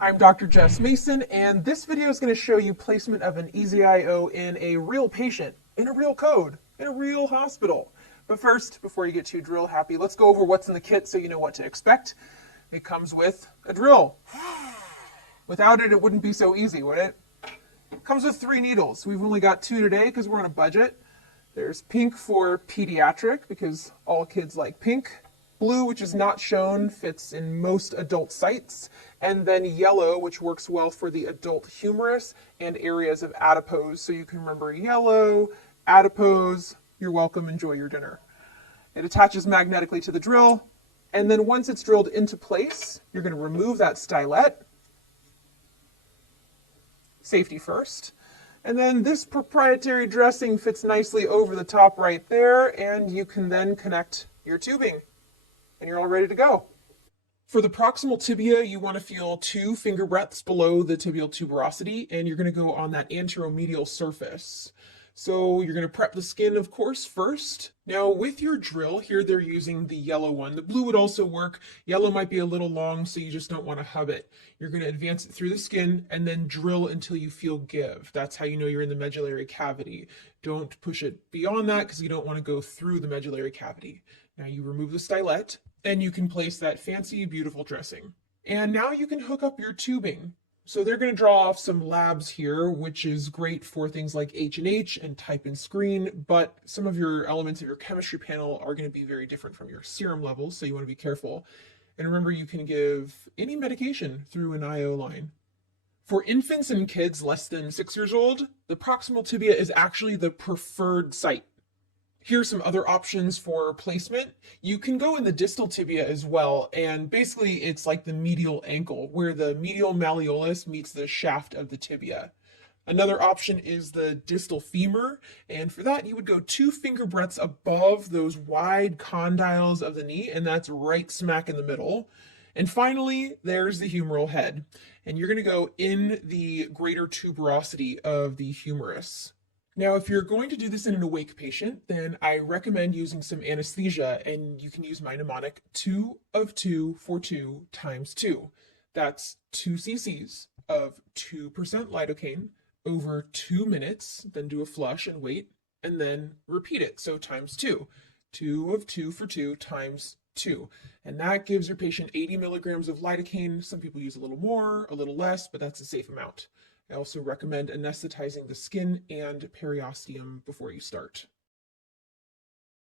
I'm Dr. Jess Mason, and this video is going to show you placement of an EZ-IO in a real patient, in a real code, in a real hospital. But first, before you get too drill happy, let's go over what's in the kit so you know what to expect. It comes with a drill. Without it, it wouldn't be so easy, would it? It comes with 3 needles. We've only got 2 today because we're on a budget. There's pink for pediatric, because all kids like pink. Blue, which is not shown, fits in most adult sites. And then yellow, which works well for the adult humerus and areas of adipose. So you can remember yellow, adipose, you're welcome, enjoy your dinner. It attaches magnetically to the drill. And then once it's drilled into place, you're going to remove that stylet. Safety first. And then this proprietary dressing fits nicely over the top right there, and you can then connect your tubing, and you're all ready to go. For the proximal tibia, you want to feel 2 finger breadths below the tibial tuberosity, and you're going to go on that anteromedial surface. So you're going to prep the skin, of course, first. Now, with your drill, here they're using the yellow one. The blue would also work. Yellow might be a little long, so you just don't want to hub it. You're going to advance it through the skin and then drill until you feel give. That's how you know you're in the medullary cavity. Don't push it beyond that because you don't want to go through the medullary cavity. Now you remove the stylet and you can place that fancy, beautiful dressing. And now you can hook up your tubing. So they're going to draw off some labs here, which is great for things like H&H and type and screen, but some of your elements of your chemistry panel are going to be very different from your serum levels, so you want to be careful. And remember, you can give any medication through an IO line. For infants and kids less than 6 years old, the proximal tibia is actually the preferred site. Here's some other options for placement. You can go in the distal tibia as well, and basically it's like the medial ankle, where the medial malleolus meets the shaft of the tibia. Another option is the distal femur, and for that you would go 2 finger breadths above those wide condyles of the knee, and that's right smack in the middle. And finally, there's the humeral head, and you're going to go in the greater tuberosity of the humerus. Now, if you're going to do this in an awake patient, then I recommend using some anesthesia, and you can use my mnemonic 2 of 2 for 2 times 2. That's 2 cc's of 2% lidocaine over 2 minutes, then do a flush and wait, and then repeat it. So times 2. 2 of 2 for 2 times 2. And that gives your patient 80 milligrams of lidocaine. Some people use a little more, a little less, but that's a safe amount. I also recommend anesthetizing the skin and periosteum before you start.